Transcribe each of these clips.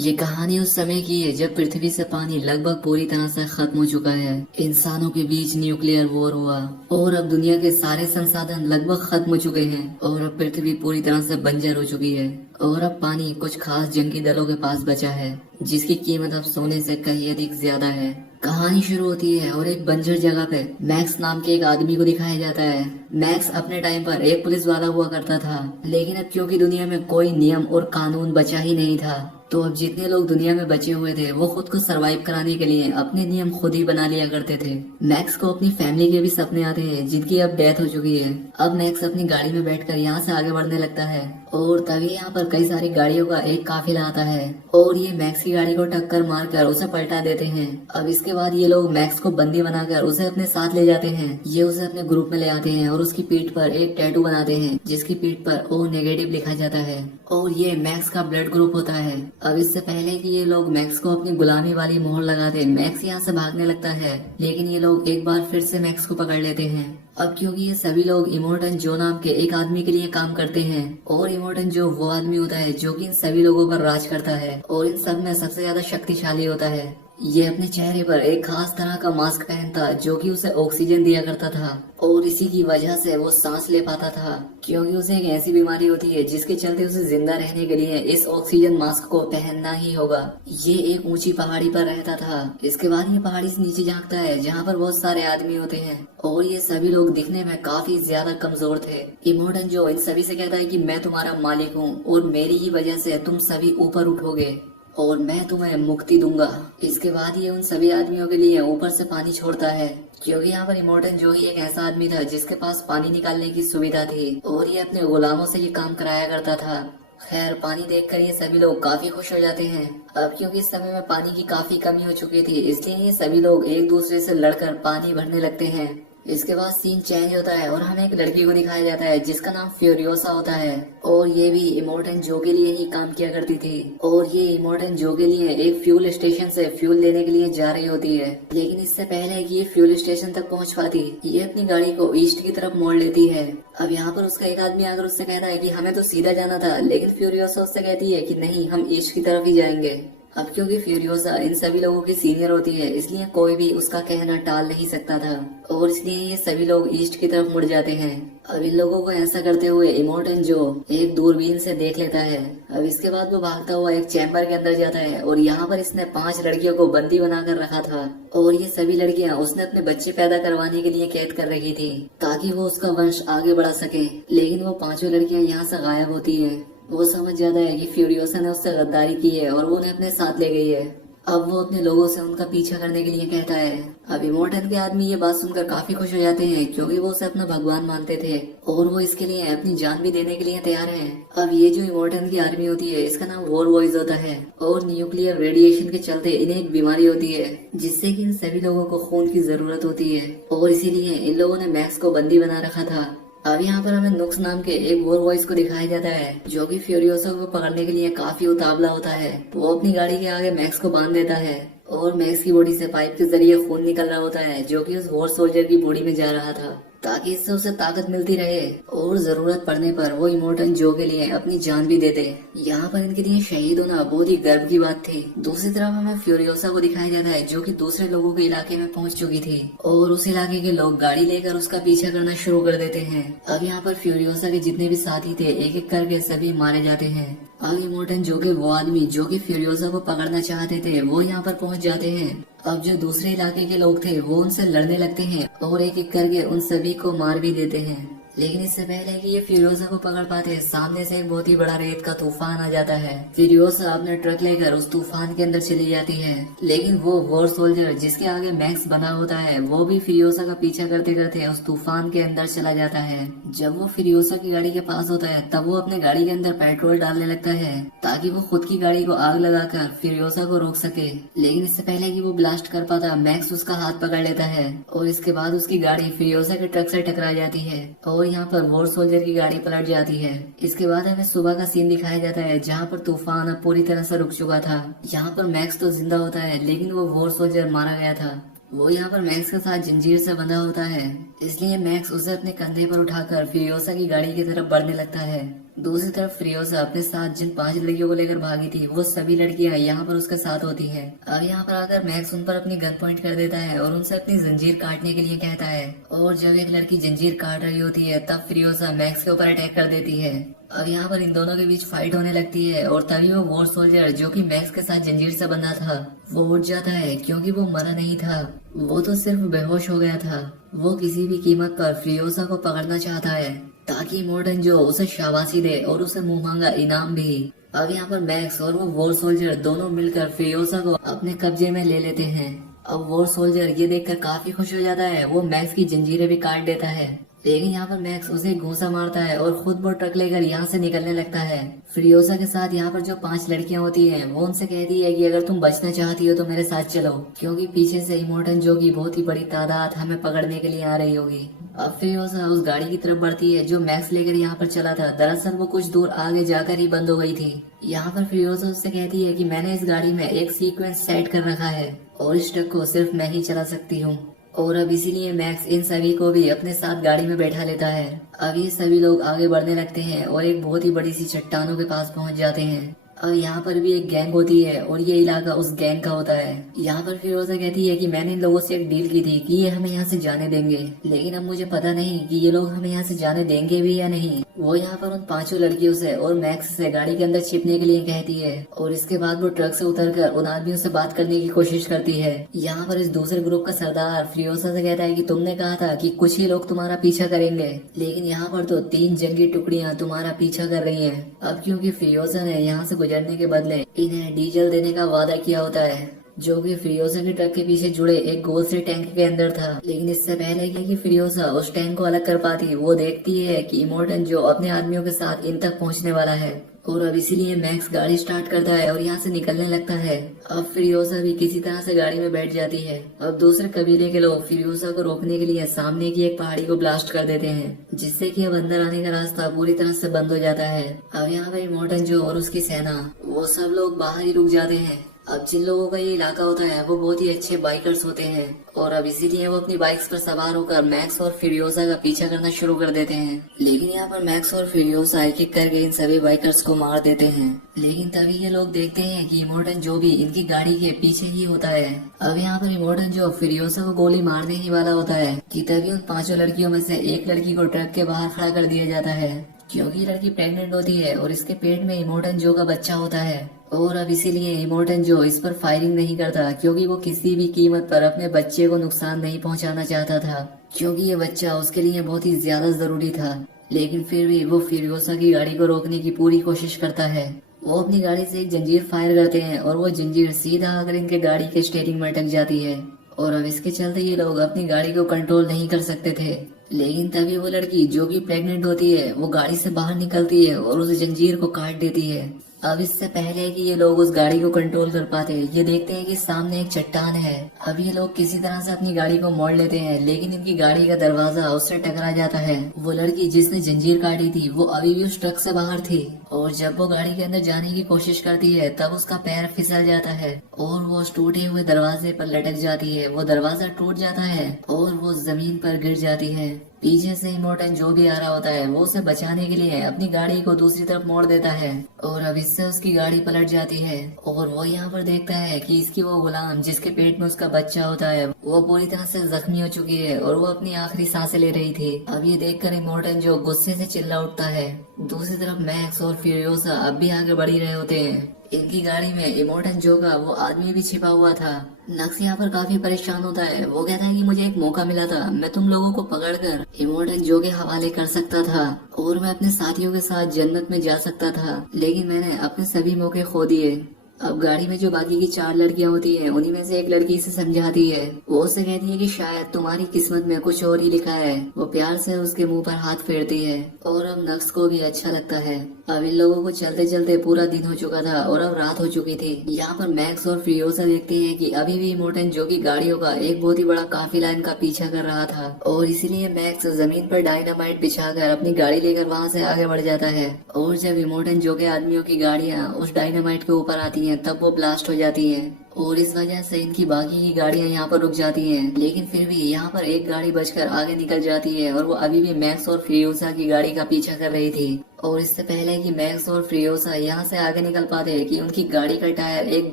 ये कहानी उस समय की है जब पृथ्वी से पानी लगभग पूरी तरह से खत्म हो चुका है। इंसानों के बीच न्यूक्लियर वॉर हुआ और अब दुनिया के सारे संसाधन लगभग खत्म हो चुके हैं और अब पृथ्वी पूरी तरह से बंजर हो चुकी है और अब पानी कुछ खास जंगी दलों के पास बचा है जिसकी कीमत अब सोने से कहीं अधिक ज्यादा है। कहानी शुरू होती है और एक बंजर जगह पे मैक्स नाम के एक आदमी को दिखाया जाता है। मैक्स अपने टाइम पर एक पुलिस वाला हुआ करता था, लेकिन अब क्योंकि दुनिया में कोई नियम और कानून बचा ही नहीं था, तो अब जितने लोग दुनिया में बचे हुए थे वो खुद को सरवाइव कराने के लिए अपने नियम खुद ही बना लिया करते थे। मैक्स को अपनी फैमिली के भी सपने आते हैं जिनकी अब डेथ हो चुकी है। अब मैक्स अपनी गाड़ी में बैठकर यहाँ से आगे बढ़ने लगता है और तभी यहाँ पर कई सारी गाड़ियों का एक काफिला आता है और ये मैक्स की गाड़ी को टक्कर मारकर उसे पलटा देते हैं। अब इसके बाद ये लोग मैक्स को बंदी बनाकर उसे अपने साथ ले जाते हैं। ये उसे अपने ग्रुप में ले आते हैं और उसकी पीठ पर एक टैटू बनाते हैं जिसकी पीठ पर ओ नेगेटिव लिखा जाता है और ये मैक्स का ब्लड ग्रुप होता है। अब इससे पहले कि ये लोग मैक्स को अपनी गुलामी वाली मोहर लगा दे, मैक्स यहाँ से भागने लगता है, लेकिन ये लोग एक बार फिर से मैक्स को पकड़ लेते हैं। अब क्योंकि ये सभी लोग इमोर्टन जो नाम के एक आदमी के लिए काम करते हैं और इमोर्टन जो वो आदमी होता है जो कि इन सभी लोगों पर राज करता है और इन सब में सबसे ज्यादा शक्तिशाली होता है। ये अपने चेहरे पर एक खास तरह का मास्क पहनता जो कि उसे ऑक्सीजन दिया करता था और इसी की वजह से वो सांस ले पाता था, क्योंकि उसे एक ऐसी बीमारी होती है जिसके चलते उसे जिंदा रहने के लिए इस ऑक्सीजन मास्क को पहनना ही होगा। ये एक ऊंची पहाड़ी पर रहता था। इसके बाद ये पहाड़ी से नीचे झांकता है जहाँ पर बहुत सारे आदमी होते हैं और ये सभी लोग दिखने में काफी ज्यादा कमजोर थे। इमोर्टन जो इन सभी से कहता है कि मैं तुम्हारा मालिक हूँ और मेरी ही वजह से तुम सभी ऊपर उठोगे और मैं तुम्हें मुक्ति दूंगा। इसके बाद ये उन सभी आदमियों के लिए ऊपर से पानी छोड़ता है, क्योंकि यहाँ पर इमोर्टन जो ही एक ऐसा आदमी था जिसके पास पानी निकालने की सुविधा थी और ये अपने गुलामों से ये काम कराया करता था। खैर, पानी देखकर ये सभी लोग काफी खुश हो जाते हैं। अब क्योंकि इस समय में पानी की काफी कमी हो चुकी थी, इसलिए ये सभी लोग एक दूसरे से लड़कर पानी भरने लगते हैं। इसके बाद सीन चेंज होता है और हमें एक लड़की को दिखाया जाता है जिसका नाम फ्यूरियोसा होता है और ये भी इमोर्टन जो के लिए ही काम किया करती थी और ये इमोर्टन जो के लिए एक फ्यूल स्टेशन से फ्यूल लेने के लिए जा रही होती है। लेकिन इससे पहले कि ये फ्यूल स्टेशन तक पहुंच पाती, ये अपनी गाड़ी को ईस्ट की तरफ मोड़ लेती है। अब यहाँ पर उसका एक आदमी आकर उससे कहता है कि हमें तो सीधा जाना था, लेकिन फ्यूरियोसा उससे कहती है कि नहीं, हम ईस्ट की तरफ ही जाएंगे। अब क्योंकि फ्यूरियोसा इन सभी लोगों की सीनियर होती है, इसलिए कोई भी उसका कहना टाल नहीं सकता था और इसलिए ये सभी लोग ईस्ट की तरफ मुड़ जाते हैं। अब इन लोगों को ऐसा करते हुए इमोर्टन जो एक दूरबीन से देख लेता है। अब इसके बाद वो भागता हुआ एक चैम्बर के अंदर जाता है और यहाँ पर इसने 5 लड़कियों को बंदी बनाकर रखा था और ये सभी लड़कियाँ उसने अपने बच्चे पैदा करवाने के लिए कैद कर रखी थी ताकि वो उसका वंश आगे बढ़ा सके। लेकिन वो 5 लड़कियाँ यहाँ से गायब होती है। वो समझ जाता है कि फ्यूरियोसा ने उससे गद्दारी की है और वो उन्हें अपने साथ ले गई है। अब वो अपने लोगों से उनका पीछा करने के लिए कहता है। अब इमोर्टन के आदमी ये बात सुनकर काफी खुश हो जाते हैं, क्योंकि वो उसे अपना भगवान मानते थे और वो इसके लिए अपनी जान भी देने के लिए तैयार हैं। अब ये जो इमोर्टन की आर्मी होती है इसका नाम वॉर बॉयज होता है और न्यूक्लियर रेडिएशन के चलते इन्हें एक बीमारी होती है जिससे कि इन सभी लोगों को खून की जरूरत होती है और इसीलिए इन लोगों ने मैक्स को बंदी बना रखा था। अब यहाँ पर हमें नुक्स नाम के एक वॉर बॉयज को दिखाया जाता है जो कि फ्यूरियोसा को पकड़ने के लिए काफी उतावला होता है। वो अपनी गाड़ी के आगे मैक्स को बांध देता है और मैक्स की बॉडी से पाइप के जरिए खून निकल रहा होता है जो कि उस वॉर सोल्जर की बॉडी में जा रहा था ताकि इससे उसे ताकत मिलती रहे और जरूरत पड़ने पर वो इमोर्टन जो के लिए अपनी जान भी दे दे। यहाँ पर इनके लिए शहीद होना बहुत ही गर्व की बात थी। दूसरी तरफ हमें फ्यूरियोसा को दिखाया जाता है जो कि दूसरे लोगों के इलाके में पहुंच चुकी थी और उस इलाके के लोग गाड़ी लेकर उसका पीछा करना शुरू कर देते हैं। अब यहाँ पर फ्यूरियोसा के जितने भी साथी थे एक एक करके सभी मारे जाते हैं। अब इमोर्टन जो के वो आदमी जो कि फ्यूरियोसा को पकड़ना चाहते थे वो यहाँ पर पहुँच जाते हैं। अब जो दूसरे इलाके के लोग थे वो उनसे लड़ने लगते हैं और एक एक करके उन सभी को मार भी देते हैं। लेकिन इससे पहले कि ये फ्यूरियोसा को पकड़ पाते, सामने से एक बहुत ही बड़ा रेत का तूफान आ जाता है। फ्यूरियोसा अपने ट्रक लेकर उस तूफान के अंदर चली जाती है, लेकिन वो वॉर सोल्जर जिसके आगे मैक्स बना होता है वो भी फ्यूरियोसा का पीछा करते करते उस तूफान के अंदर चला जाता है। जब वो फ्यूरियोसा की गाड़ी के पास होता है तब वो अपने गाड़ी के अंदर पेट्रोल डालने लगता है ताकि वो खुद की गाड़ी को आग लगाकर फ्यूरियोसा को रोक सके। लेकिन इससे पहले कि वो ब्लास्ट कर पाता, मैक्स उसका हाथ पकड़ लेता है और इसके बाद उसकी गाड़ी फ्यूरियोसा के ट्रक से टकरा जाती है और यहाँ पर वॉर सोल्जर की गाड़ी पलट जाती है। इसके बाद हमें सुबह का सीन दिखाया जाता है जहाँ पर तूफान अब पूरी तरह से रुक चुका था। यहाँ पर मैक्स तो जिंदा होता है लेकिन वो वॉर सोल्जर मारा गया था। वो यहाँ पर मैक्स के साथ जंजीर से बंधा होता है, इसलिए मैक्स उसे अपने कंधे पर उठाकर फ्यूरियोसा की गाड़ी की तरफ बढ़ने लगता है। दूसरी तरफ फ्रियोसा अपने साथ जिन 5 लड़कियों को लेकर भागी थी वो सभी लड़कियां यहाँ पर उसके साथ होती हैं। अब यहाँ पर आकर मैक्स उन पर अपनी गन पॉइंट कर देता है और उनसे अपनी जंजीर काटने के लिए कहता है। और जब एक लड़की जंजीर काट रही होती है तब फ्रियोसा मैक्स के ऊपर अटैक कर देती है। अब यहाँ पर इन दोनों के बीच फाइट होने लगती है और तभी वो वॉर सोल्जर जो कि मैक्स के साथ जंजीर से बंधा था वो उठ जाता है, क्योंकि वो मरा नहीं था, वो तो सिर्फ बेहोश हो गया था। वो किसी भी कीमत पर फ्रियोसा को पकड़ना चाहता है ताकि मॉर्टन जो उसे शाबाशी दे और उसे मुंह मांगा इनाम भी। अब यहाँ पर मैक्स और वो वॉर सोल्जर दोनों मिलकर फ्रियोसा को अपने कब्जे में ले लेते हैं। अब वॉर सोल्जर ये देखकर काफी खुश हो जाता है, वो मैक्स की जंजीरें भी काट देता है। लेकिन यहाँ पर मैक्स उसे घूंसा मारता है और खुद वो ट्रक लेकर यहाँ से निकलने लगता है। फ्रियोसा के साथ यहाँ पर जो 5 लड़कियां होती हैं वो उनसे कहती है कि अगर तुम बचना चाहती हो तो मेरे साथ चलो, क्योंकि पीछे से इमोर्टन जो की बहुत ही बड़ी तादाद हमें पकड़ने के लिए आ रही होगी। अब फ्रियोसा उस गाड़ी की तरफ बढ़ती है जो मैक्स लेकर यहाँ पर चला था। दरअसल वो कुछ दूर आगे जाकर ही बंद हो गई थी। यहाँ पर फ्रियोसा उससे कहती है कि मैंने इस गाड़ी में एक सीक्वेंस सेट कर रखा है और इस ट्रक को सिर्फ मैं ही चला सकती हूँ। और अब इसीलिए मैक्स इन सभी को भी अपने साथ गाड़ी में बैठा लेता है। अब ये सभी लोग आगे बढ़ने लगते हैं और एक बहुत ही बड़ी सी चट्टानों के पास पहुंच जाते हैं। अब यहाँ पर भी एक गैंग होती है और ये इलाका उस गैंग का होता है। यहाँ पर फिरोजा कहती है कि मैंने इन लोगों से एक डील की थी कि ये हमें यहाँ से जाने देंगे, लेकिन अब मुझे पता नहीं कि ये लोग हमें यहाँ से जाने देंगे भी या नहीं। वो यहाँ पर उन 5 लड़कियों से और मैक्स से गाड़ी के अंदर छिपने के लिए कहती है और इसके बाद वो ट्रक से उतरकर उन आदमियों से बात करने की कोशिश करती है। यहाँ पर इस दूसरे ग्रुप का सरदार फ्रियोसा से कहता है कि तुमने कहा था कि कुछ ही लोग तुम्हारा पीछा करेंगे, लेकिन यहाँ पर तो 3 जंगी टुकड़ियाँ तुम्हारा पीछा कर रही हैं। अब क्योंकि फ्रियोसा ने यहाँ से गुजरने के बदले इन्हें डीजल देने का वादा किया होता है, जो कि फ्रियोसा के ट्रक के पीछे जुड़े एक गोल से टैंक के अंदर था। लेकिन इससे पहले कि फ्रियोसा उस टैंक को अलग कर पाती, वो देखती है कि इमोर्टन जो अपने आदमियों के साथ इन तक पहुंचने वाला है और अब इसीलिए मैक्स गाड़ी स्टार्ट करता है और यहाँ से निकलने लगता है। अब फ्रियोसा भी किसी तरह से गाड़ी में बैठ जाती है। अब दूसरे कबीले के लोग फ्रियोसा को रोकने के लिए सामने की एक पहाड़ी को ब्लास्ट कर देते हैं, जिससे कि अब अंदर आने का रास्ता पूरी तरह से बंद हो जाता है। अब यहाँ पे इमोर्टन जो और उसकी सेना वो सब लोग बाहर ही रुक जाते हैं। अब जिन लोगों का ये इलाका होता है वो बहुत ही अच्छे बाइकर्स होते हैं और अब इसीलिए वो अपनी बाइक्स पर सवार होकर मैक्स और फ्रियोसा का पीछा करना शुरू कर देते हैं। लेकिन यहाँ पर मैक्स और फ्रियोसा एक एक करके इन सभी बाइकर्स को मार देते हैं। लेकिन तभी ये लोग देखते हैं कि इमोर्टन जो भी इनकी गाड़ी के पीछे ही होता है। अब यहाँ पर इमोर्टन जो फ्रियोसा को गोली मारने ही वाला होता है कि तभी उन 5 लड़कियों में से एक लड़की को ट्रक के बाहर खड़ा कर दिया जाता है, क्योंकि लड़की प्रेग्नेंट होती है और इसके पेट में इमोर्टन जो का बच्चा होता है। और अब इसीलिए इमोर्टन जो इस पर फायरिंग नहीं करता, क्योंकि वो किसी भी कीमत पर अपने बच्चे को नुकसान नहीं पहुंचाना चाहता था, क्योंकि ये बच्चा उसके लिए बहुत ही ज्यादा जरूरी था। लेकिन फिर भी वो फ्रियोसा की गाड़ी को रोकने की पूरी कोशिश करता है। वो अपनी गाड़ी से एक जंजीर फायर करते हैं और वो जंजीर सीधा आकर इनके गाड़ी के स्टीयरिंग में अटक जाती है और अब इसके चलते ये लोग अपनी गाड़ी को कंट्रोल नहीं कर सकते थे। लेकिन तभी वो लड़की जो कि प्रेग्नेंट होती है वो गाड़ी से बाहर निकलती है और उस जंजीर को काट देती है। अब इससे पहले कि ये लोग उस गाड़ी को कंट्रोल कर पाते, ये देखते हैं कि सामने एक चट्टान है। अब ये लोग किसी तरह से अपनी गाड़ी को मोड़ लेते हैं, लेकिन इनकी गाड़ी का दरवाजा उससे टकरा जाता है। वो लड़की जिसने जंजीर काटी थी वो अभी भी उस ट्रक से बाहर थी और जब वो गाड़ी के अंदर जाने की कोशिश करती है तब उसका पैर फिसल जाता है और वो उस टूटे हुए दरवाजे पर लटक जाती है। वो दरवाजा टूट जाता है और वो जमीन पर गिर जाती है। पीछे से इमोर्टन जो भी आ रहा होता है वो उसे बचाने के लिए अपनी गाड़ी को दूसरी तरफ मोड़ देता है और अब इससे उसकी गाड़ी पलट जाती है और वो यहाँ पर देखता है कि इसकी वो गुलाम जिसके पेट में उसका बच्चा होता है वो पूरी तरह से जख्मी हो चुकी है और वो अपनी आखिरी सांसें ले रही थी। अब ये देखकर इमोर्टन जो गुस्से से चिल्ला उठता है। दूसरी तरफ मैक्स और फ्यूरियोसा अब भी आगे बढ़ ही रहे होते हैं। इनकी गाड़ी में इमोर्टन जो का वो आदमी भी छिपा हुआ था। नक्स यहाँ पर काफी परेशान होता है। वो कहता है कि मुझे एक मौका मिला था, मैं तुम लोगों को पकड़कर इमोर्टन जो के हवाले कर सकता था और मैं अपने साथियों के साथ जन्नत में जा सकता था, लेकिन मैंने अपने सभी मौके खो दिए। अब गाड़ी में जो बाकी की 4 लड़कियां होती हैं, उन्हीं में से एक लड़की इसे समझाती है। वो उससे कहती है कि शायद तुम्हारी किस्मत में कुछ और ही लिखा है। वो प्यार से उसके मुंह पर हाथ फेरती है और अब नक्स को भी अच्छा लगता है। अब इन लोगों को चलते चलते पूरा दिन हो चुका था और अब रात हो चुकी थी। यहाँ पर मैक्स और फ्रियोसा देखते हैं कि अभी भी इमोर्टन जो की गाड़ियों का एक बहुत ही बड़ा काफिला इनका पीछा कर रहा था और इसीलिए मैक्स जमीन पर डायनामाइट बिछाकर अपनी गाड़ी लेकर वहाँ से आगे बढ़ जाता है। और जब इमोर्टन जो के आदमियों की गाड़ियाँ उस डायनामाइट के ऊपर आती हैं तब वो ब्लास्ट हो जाती है और इस वजह से इनकी बाकी की गाड़ियां यहाँ पर रुक जाती हैं। लेकिन फिर भी यहाँ पर एक गाड़ी बचकर आगे निकल जाती है और वो अभी भी मैक्स और फ्रियोसा की गाड़ी का पीछा कर रही थी। और इससे पहले कि मैक्स और फ्रियोसा यहाँ से आगे निकल पाते हैं कि उनकी गाड़ी का टायर एक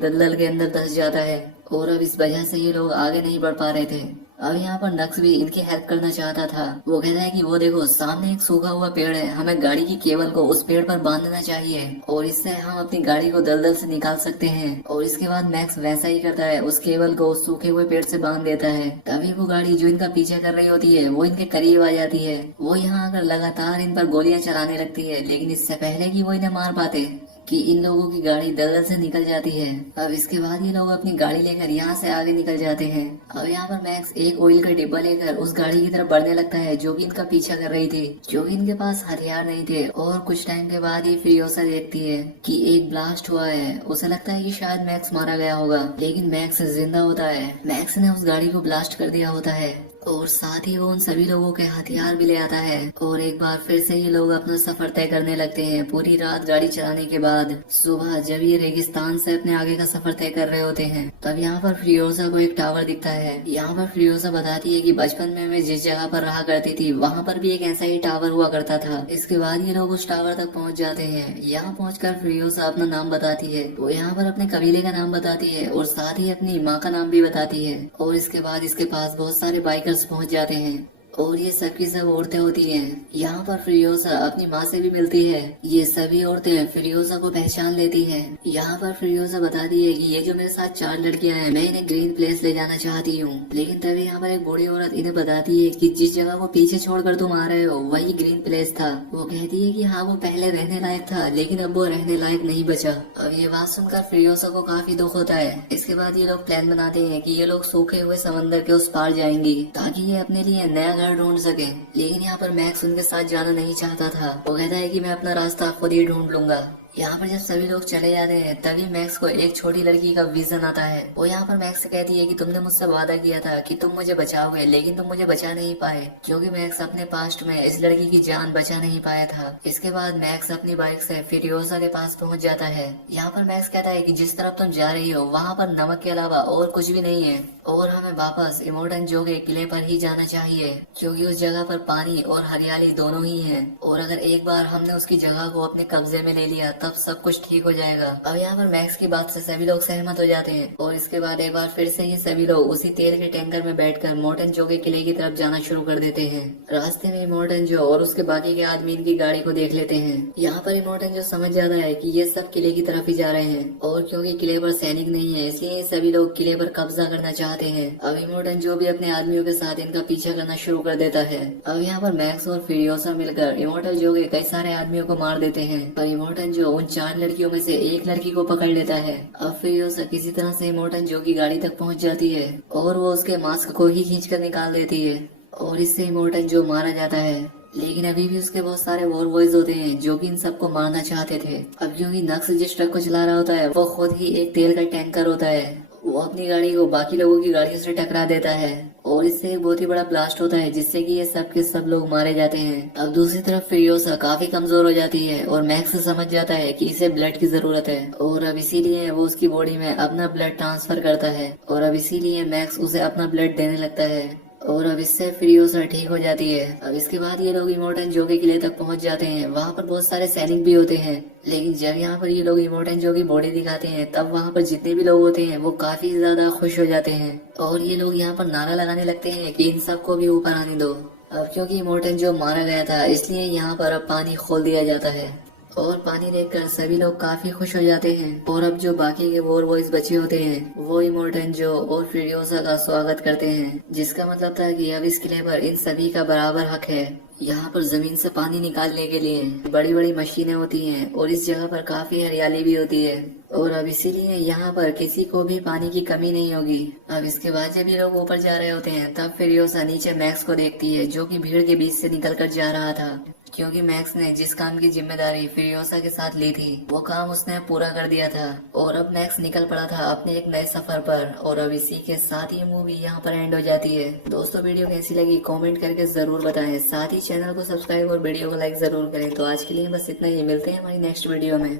दलदल के अंदर धंस जाता है और अब इस वजह से ये लोग आगे नहीं बढ़ पा रहे थे। अब यहाँ पर नक्स भी इनकी हेल्प करना चाहता था। वो कहता है कि वो देखो सामने एक सूखा हुआ पेड़ है, हमें गाड़ी की केबल को उस पेड़ पर बांधना चाहिए और इससे हम अपनी गाड़ी को दलदल से निकाल सकते हैं। और इसके बाद मैक्स वैसा ही करता है, उस केबल को उस सूखे हुए पेड़ से बांध देता है। तभी वो गाड़ी जो इनका पीछा कर रही होती है वो इनके करीब आ जाती है। वो यहाँ आकर लगातार इन पर गोलियां चलाने लगती है, लेकिन इससे पहले कि वो इन्हें मार पाते कि इन लोगों की गाड़ी दलदल से निकल जाती है। अब इसके बाद ये लोग अपनी गाड़ी लेकर यहाँ से आगे निकल जाते हैं। अब यहाँ पर मैक्स एक ऑयल का डिब्बा लेकर उस गाड़ी की तरफ बढ़ने लगता है जो कि इनका पीछा कर रही थी, जो कि इनके पास हथियार नहीं थे। और कुछ टाइम के बाद ये फ्रियोसा देखती है कि एक ब्लास्ट हुआ है। उसे लगता है कि शायद मैक्स मारा गया होगा, लेकिन मैक्स जिंदा होता है। मैक्स ने उस गाड़ी को ब्लास्ट कर दिया होता है और साथ ही वो उन सभी लोगों के हथियार भी ले आता है। और एक बार फिर से ये लोग अपना सफर तय करने लगते हैं। पूरी रात गाड़ी चलाने के बाद सुबह जब ये रेगिस्तान से अपने आगे का सफर तय कर रहे होते हैं तब यहाँ पर फ्रियोसा को एक टावर दिखता है। यहाँ पर फ्रियोसा बताती है कि बचपन में मैं जिस जगह पर रहा करती थी वहाँ पर भी एक ऐसा ही टावर हुआ करता था। इसके बाद ये लोग उस टावर तक पहुँच जाते हैं। यहाँ पहुँचकर फ्रियोसा अपना नाम बताती है। वो यहाँ पर अपने कबीले का नाम बताती है और साथ ही अपनी माँ का नाम भी बताती है। और इसके बाद इसके पास बहुत सारे बाइकर्स पहुंच जाते हैं और ये सब की सब औरतें होती हैं। यहाँ पर फ्रियोसा अपनी माँ से भी मिलती है। ये सभी औरतें फ्रियोसा को पहचान लेती हैं। यहाँ पर फ्रियोसा बताती है कि ये जो मेरे साथ 4 लड़कियां हैं मैं इन्हें ग्रीन प्लेस ले जाना चाहती हूँ। लेकिन तभी यहाँ पर एक बूढ़ी औरत इन्हें बताती है कि जिस जगह को पीछे छोड़कर तुम आ रहे हो वही ग्रीन प्लेस था। वो कहती है कि हाँ वो पहले रहने लायक था लेकिन अब वो रहने लायक नहीं बचा। अब ये बात सुनकर फ्रियोसा को काफी दुख होता है। इसके बाद ये लोग प्लान बनाते हैं कि ये लोग सूखे हुए समंदर के उस पार जाएंगे ताकि ये अपने लिए नया ढूंढ सके। लेकिन यहाँ पर मैक्स उनके साथ जाना नहीं चाहता था। वो कहता है कि मैं अपना रास्ता खुद ही ढूंढ लूंगा। यहाँ पर जब सभी लोग चले जाते हैं तभी मैक्स को एक छोटी लड़की का विजन आता है। वो यहाँ पर मैक्स से कहती है कि तुमने मुझसे वादा किया था कि तुम मुझे बचाओगे लेकिन तुम मुझे बचा नहीं पाए, क्योंकि मैक्स अपने पास्ट में इस लड़की की जान बचा नहीं पाया था। इसके बाद मैक्स अपनी बाइक से फ्रियोसा के पास पहुँच जाता है। यहाँ पर मैक्स कहता है कि जिस तरफ तुम जा रही हो वहाँ पर नमक के अलावा और कुछ भी नहीं है और हमें वापस इमोर्टन जो के किले पर ही जाना चाहिए, क्योंकि उस जगह पर पानी और हरियाली दोनों ही है और अगर एक बार हमने उसकी जगह को अपने कब्जे में ले लिया तब सब कुछ ठीक हो जाएगा। अब यहाँ पर मैक्स की बात से सभी लोग सहमत हो जाते हैं और इसके बाद एक बार फिर से ये सभी लोग उसी तेल के टैंकर में बैठकर इमोर्टन जो के किले की तरफ जाना शुरू कर देते हैं। रास्ते में इमोर्टन जो और उसके बाकी के आदमी इनकी गाड़ी को देख लेते हैं। यहाँ पर इमोर्टन जो समझ जाता है कि ये सब किले की तरफ ही जा रहे हैं और क्योंकि किले पर सैनिक नहीं है इसलिए सभी लोग किले पर कब्जा करना चाहते हैं। अब इमोर्टन जो भी अपने आदमियों के साथ इनका पीछा करना शुरू कर देता है। अब यहाँ पर मैक्स और फ्रियोसा मिलकर इमोर्टल जो के कई सारे आदमियों को मार देते हैं पर इमोर्टन जो उन 4 लड़कियों में से एक लड़की को पकड़ लेता है। अब फ्रियोसा किसी तरह से इमोर्टन जो की गाड़ी तक पहुँच जाती है और वो उसके मास्क को ही खींच कर निकाल देती है और इससे इमोर्टन जो मारा जाता है। लेकिन अभी भी उसके बहुत सारे वॉर बॉयज होते हैं जो कि इन सबको मारना चाहते थे। अब क्योंकि नक्स जिस ट्रक को चला रहा होता है वो खुद ही एक तेल का टैंकर होता है। वो अपनी गाड़ी को बाकी लोगों की गाड़ियों से टकरा देता है और इससे एक बहुत ही बड़ा ब्लास्ट होता है जिससे कि ये सब के सब लोग मारे जाते हैं। अब दूसरी तरफ फ्रियोसा काफी कमजोर हो जाती है और मैक्स समझ जाता है कि इसे ब्लड की जरूरत है और अब इसीलिए वो उसकी बॉडी में अपना ब्लड ट्रांसफर करता है और अब इसीलिए मैक्स उसे अपना ब्लड देने लगता है और अब इससे फ्रियोसा ठीक हो जाती है। अब इसके बाद ये लोग इमोर्टन जो के किले तक पहुंच जाते हैं। वहाँ पर बहुत सारे सैनिक भी होते हैं, लेकिन जब यहाँ पर ये लोग इमोर्टन जो की बॉडी दिखाते हैं तब वहाँ पर जितने भी लोग होते हैं वो काफी ज्यादा खुश हो जाते हैं और ये लोग यहाँ पर नारा लगाने लगते हैं कि इन सबको भी ऊपर आने दो। अब क्योंकि इमोर्टन जो मारा गया था इसलिए यहाँ पर अब पानी खोल दिया जाता है और पानी देखकर सभी लोग काफी खुश हो जाते हैं और अब जो बाकी के वॉर बॉयज बचे होते हैं वो इमोर्टन जो और फ्रियोसा का स्वागत करते हैं, जिसका मतलब था कि अब इस किले पर इन सभी का बराबर हक है। यहाँ पर जमीन से पानी निकालने के लिए बड़ी बड़ी मशीनें होती हैं और इस जगह पर काफी हरियाली भी होती है और अब इसीलिए यहाँ पर किसी को भी पानी की कमी नहीं होगी। अब इसके बाद जब ये लोग ऊपर जा रहे होते हैं तब फ्रियोसा नीचे मैक्स को देखती है जो कि भीड़ के बीच से निकलकर जा रहा था, क्योंकि मैक्स ने जिस काम की जिम्मेदारी फ्रियोसा के साथ ली थी वो काम उसने पूरा कर दिया था और अब मैक्स निकल पड़ा था अपने एक नए सफर पर। और अब इसी के साथ ये मूवी यहाँ पर एंड हो जाती है। दोस्तों वीडियो कैसी लगी कमेंट करके जरूर बताएं, साथ ही चैनल को सब्सक्राइब और वीडियो को लाइक जरूर करें। तो आज के लिए बस इतना ही, मिलते हैं हमारी नेक्स्ट वीडियो में।